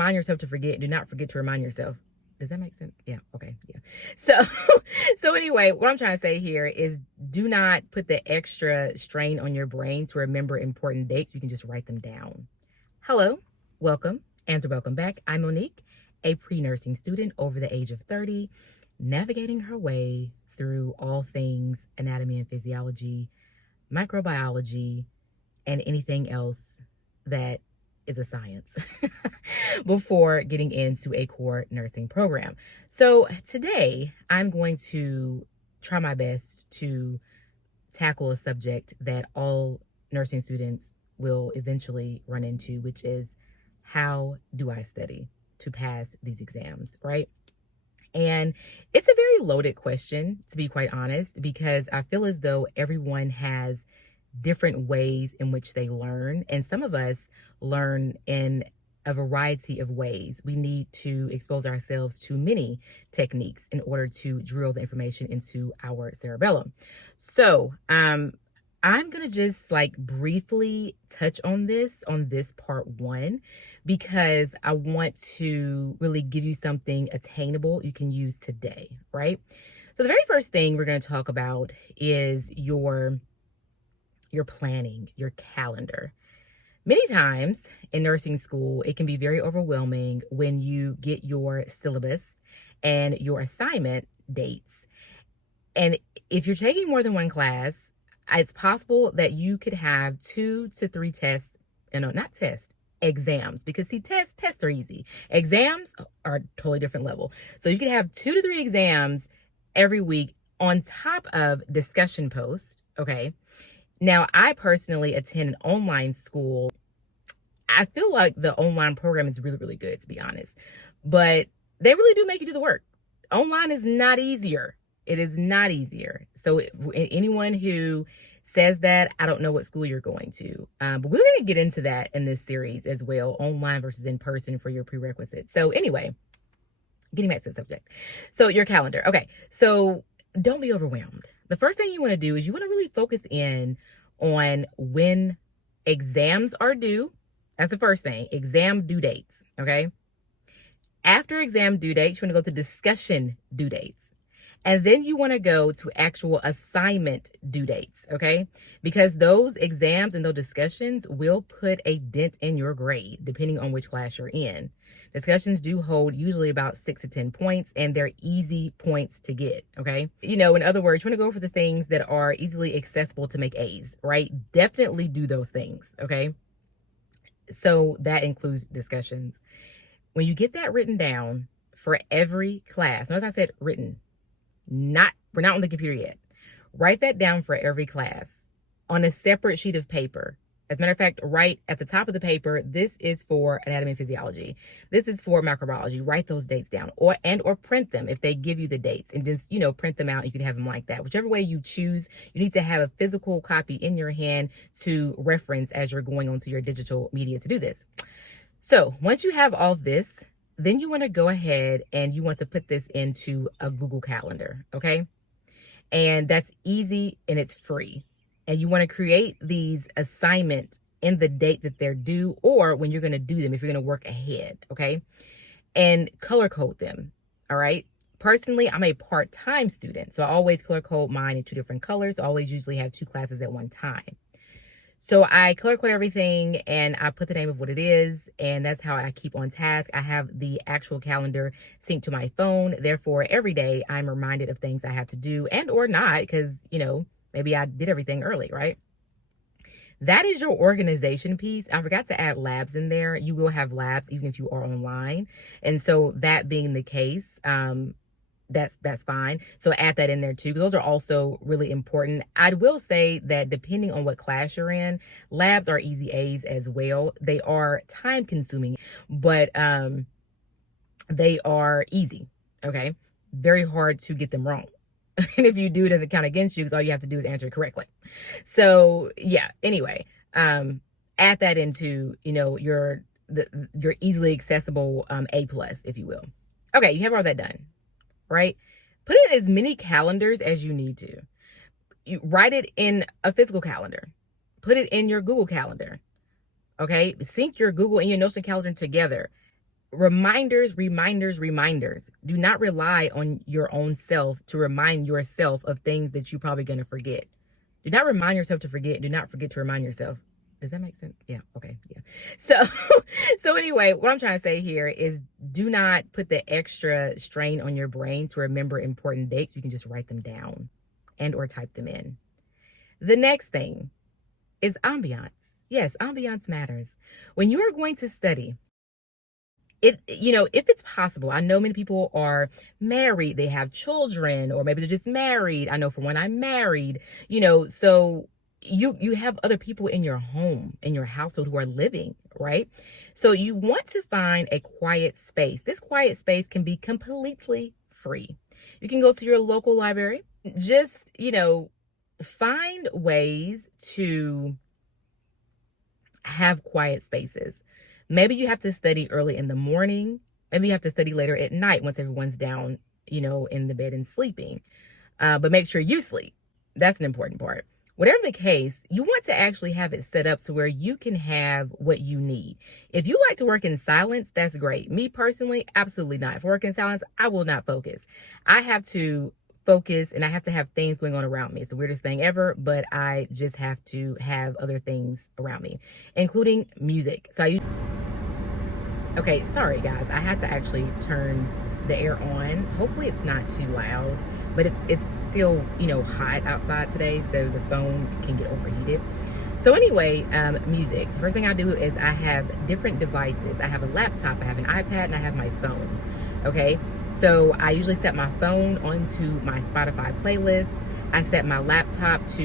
Remind yourself to forget. Do not forget to remind yourself. Does that make sense? Yeah. Okay. Yeah. So, so anyway, what I'm trying to say here is do not put the extra strain on your brain to remember important dates. You can just write them down. Hello, welcome, and welcome back. I'm Monique, a pre-nursing student over the age of 30, navigating her way through all things anatomy and physiology, microbiology, and anything else that is a science before getting into a core nursing program. So today I'm going to try my best to tackle a subject that all nursing students will eventually run into, which is how do I study to pass these exams, right? And it's a very loaded question, to be quite honest, because I feel as though everyone has different ways in which they learn. And some of us learn in a variety of ways. We need to expose ourselves to many techniques in order to drill the information into our cerebellum. So, I'm going to just like briefly touch on this part one, because I want to really give you something attainable you can use today, right? So the very first thing we're going to talk about is your planning, your calendar. Many times in nursing school, it can be very overwhelming when you get your syllabus and your assignment dates. And if you're taking more than one class, it's possible that you could have 2 to 3 tests, not tests, exams, because see, tests are easy. Exams are a totally different level. So you could have 2 to 3 exams every week on top of discussion posts, okay? Now, I personally attend an online school. I feel like the online program is really, really good, to be honest. But they really do make you do the work. Online is not easier. It is not easier. So anyone who says that, I don't know what school you're going to. But we're going to get into that in this series as well, online versus in person for your prerequisites. So anyway, getting back to the subject. So your calendar. Okay, so don't be overwhelmed. The first thing you want to do is you want to really focus in on when exams are due. That's the first thing, exam due dates, okay? After exam due dates, you want to go to discussion due dates. And then you want to go to actual assignment due dates, okay? Because those exams and those discussions will put a dent in your grade, depending on which class you're in. Discussions do hold usually about 6 to 10 points, and they're easy points to get, okay? In other words, you want to go for the things that are easily accessible to make A's, right? Definitely do those things, okay? So that includes discussions. When you get that written down for every class, notice I said written, we're not on the computer yet. Write that down for every class on a separate sheet of paper. As a matter of fact, write at the top of the paper, this is for anatomy and physiology. This is for microbiology. Write those dates down or print them if they give you the dates, and just, print them out. You can have them like that. Whichever way you choose, you need to have a physical copy in your hand to reference as you're going onto your digital media to do this. So once you have all this, then you want to go ahead and you want to put this into a Google Calendar, okay? And that's easy and it's free. And you want to create these assignments in the date that they're due, or when you're going to do them, if you're going to work ahead, okay? And color code them, all right? Personally, I'm a part-time student, so I always color code mine in 2 different colors. I always usually have 2 classes at one time. So I color code everything and I put the name of what it is, and that's how I keep on task. I have the actual calendar synced to my phone. Therefore, every day I'm reminded of things I have to do and or not, because, maybe I did everything early, right? That is your organization piece. I forgot to add labs in there. You will have labs even if you are online. And so that being the case, that's fine. So add that in there too, because those are also really important. I will say that depending on what class you're in, labs are easy A's as well. They are time consuming, but they are easy, okay? Very hard to get them wrong. And if you do, it doesn't count against you, because all you have to do is answer it correctly. So yeah, anyway, add that into, your easily accessible A+, if you will. Okay, you have all that done, right? Put in as many calendars as you need to. You write it in a physical calendar. Put it in your Google Calendar. Okay, sync your Google and your Notion calendar together. reminders, reminders, reminders. Do not rely on your own self to remind yourself of things that you're probably going to forget. Do not remind yourself to forget. Do not forget to remind yourself. Does that make sense? Yeah. Okay. Yeah. So, so anyway, what I'm trying to say here is do not put the extra strain on your brain to remember important dates. You can just write them down and or type them in. The next thing is ambiance. Yes, ambiance matters. When you are going to study, if it's possible, I know many people are married, they have children, or maybe they're just married. I know for when I'm married, so you have other people in your home, in your household who are living, right? So you want to find a quiet space. This quiet space can be completely free. You can go to your local library. Just, find ways to have quiet spaces. Maybe you have to study early in the morning. Maybe you have to study later at night once everyone's down, in the bed and sleeping. But make sure you sleep. That's an important part. Whatever the case, you want to actually have it set up to where you can have what you need. If you like to work in silence, that's great. Me personally, absolutely not. If I work in silence, I will not focus. I have to focus and I have to have things going on around me. It's the weirdest thing ever, but I just have to have other things around me, including music. Okay, sorry guys, I had to actually turn the air on. Hopefully it's not too loud, but it's still, hot outside today, so the phone can get overheated. So anyway, music. The first thing I do is I have different devices. I have a laptop, I have an iPad, and I have my phone. Okay, so I usually set my phone onto my Spotify playlist. I set my laptop to,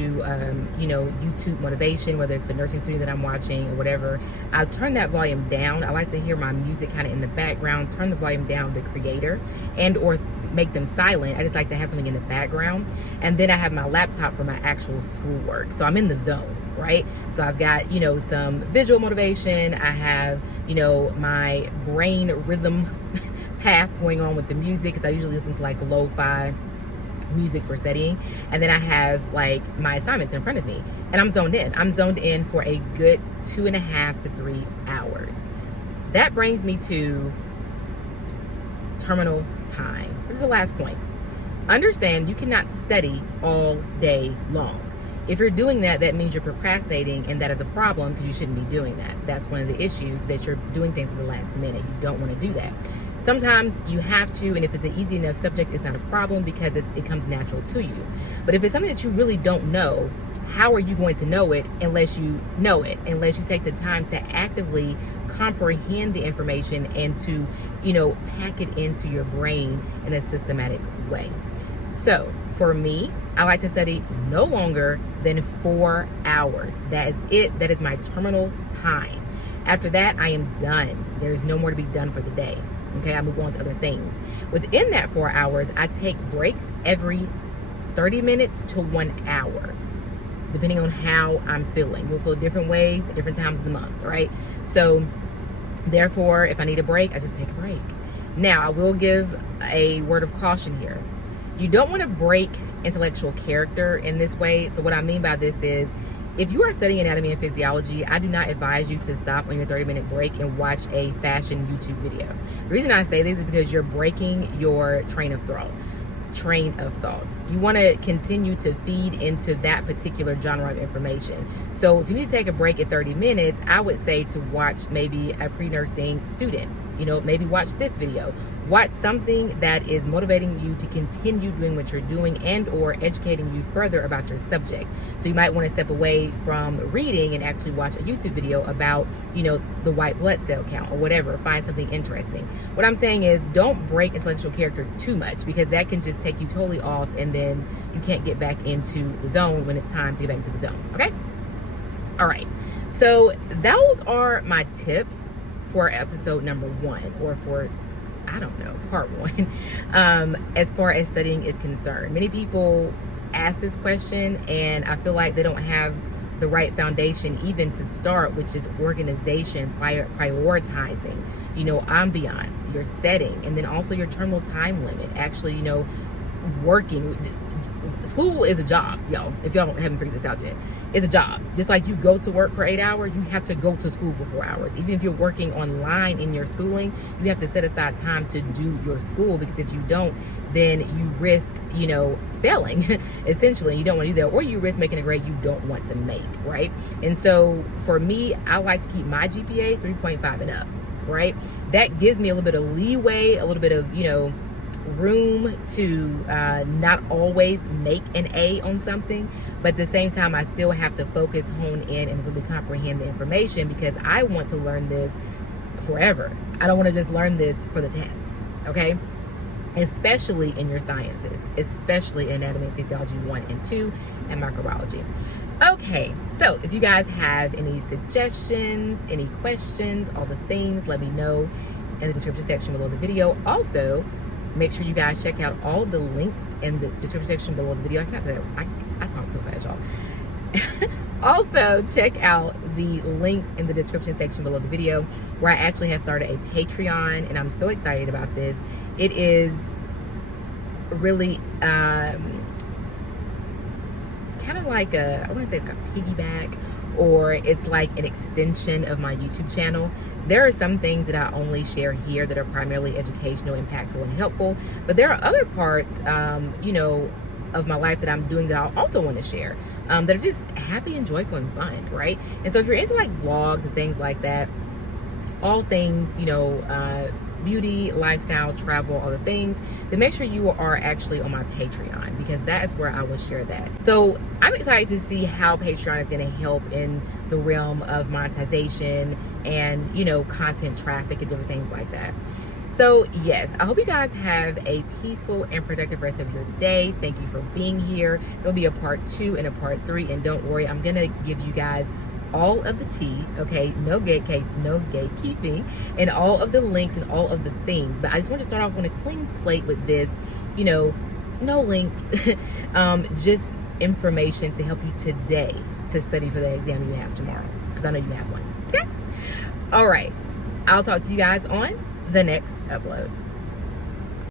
YouTube motivation, whether it's a nursing studio that I'm watching or whatever. I'll turn that volume down. I like to hear my music kind of in the background, turn the volume down, the creator, and or make them silent. I just like to have something in the background. And then I have my laptop for my actual schoolwork. So I'm in the zone, right? So I've got, some visual motivation. I have, my brain rhythm path going on with the music, because I usually listen to like lo-fi music for studying, and then I have like my assignments in front of me, and I'm zoned in for a good 2.5 to 3 hours. That brings me to terminal time. This is the last point. Understand you cannot study all day long. If you're doing that, that means you're procrastinating, and that is a problem because you shouldn't be doing that. That's one of the issues, that you're doing things at the last minute. You don't want to do that. Sometimes you have to, and if it's an easy enough subject, it's not a problem because it comes natural to you. But if it's something that you really don't know, how are you going to know it unless you know it, unless you take the time to actively comprehend the information and to, pack it into your brain in a systematic way? So for me, I like to study no longer than 4 hours. That is it. That is my terminal time. After that, I am done. There's no more to be done for the day. Okay, I move on to other things. Within that 4 hours, I take breaks every 30 minutes to 1 hour, depending on how I'm feeling. You'll feel different ways at different times of the month, right? So therefore, if I need a break, I just take a break. Now, I will give a word of caution here. You don't want to break intellectual character in this way. So what I mean by this is, if you are studying anatomy and physiology, I do not advise you to stop on your 30-minute break and watch a fashion YouTube video. The reason I say this is because you're breaking your train of thought. You want to continue to feed into that particular genre of information. So if you need to take a break at 30 minutes, I would say to watch maybe a pre-nursing student. Maybe watch this video. Watch something that is motivating you to continue doing what you're doing and or educating you further about your subject. So you might want to step away from reading and actually watch a YouTube video about, the white blood cell count or whatever. Find something interesting. What I'm saying is, don't break intellectual character too much, because that can just take you totally off, and then you can't get back into the zone when it's time to get back into the zone. Okay? All right. So those are my tips for episode number 1, or for, I don't know, part 1, as far as studying is concerned. Many people ask this question, and I feel like they don't have the right foundation even to start, which is organization, prioritizing, ambiance, your setting, and then also your terminal time limit. Actually, working, school is a job, y'all. If y'all haven't figured this out yet, it's a job. Just like you go to work for 8 hours, you have to go to school for 4 hours. Even if you're working online in your schooling, you have to set aside time to do your school, because if you don't, then you risk, failing essentially. You don't want to do that, or you risk making a grade you don't want to make, right? And so for me, I like to keep my GPA 3.5 and up, right? That gives me a little bit of leeway, a little bit of, room to not always make an A on something, but at the same time I still have to focus, hone in, and really comprehend the information, because I want to learn this forever. I don't want to just learn this for the test, okay? Especially in your sciences, especially anatomy and physiology 1 and 2 and microbiology. Okay, so if you guys have any suggestions, any questions, all the things, let me know in the description section below the video. Also, make sure you guys check out all the links in the description section below the video. I cannot say that. I talk so fast, y'all. Also, check out the links in the description section below the video, where I actually have started a Patreon, and I'm so excited about this. It is really kind of like I wouldn't say like a piggyback, or it's like an extension of my YouTube channel. There are some things that I only share here that are primarily educational, impactful, and helpful. But there are other parts, of my life that I'm doing that I also want to share, that are just happy and joyful and fun, right? And so if you're into like vlogs and things like that, all things, beauty, lifestyle, travel, all the things, then make sure you are actually on my Patreon, because that is where I will share that. So I'm excited to see how Patreon is going to help in the realm of monetization and, content traffic and different things like that. So yes, I hope you guys have a peaceful and productive rest of your day. Thank you for being here. There'll be a part 2 and a part 3, and don't worry, I'm going to give you guys all of the tea, okay? No gatekeeping, and all of the links and all of the things. But I just want to start off on a clean slate with this, no links, just information to help you today to study for the exam you have tomorrow, because I know you have one, okay? All right, I'll talk to you guys on the next upload.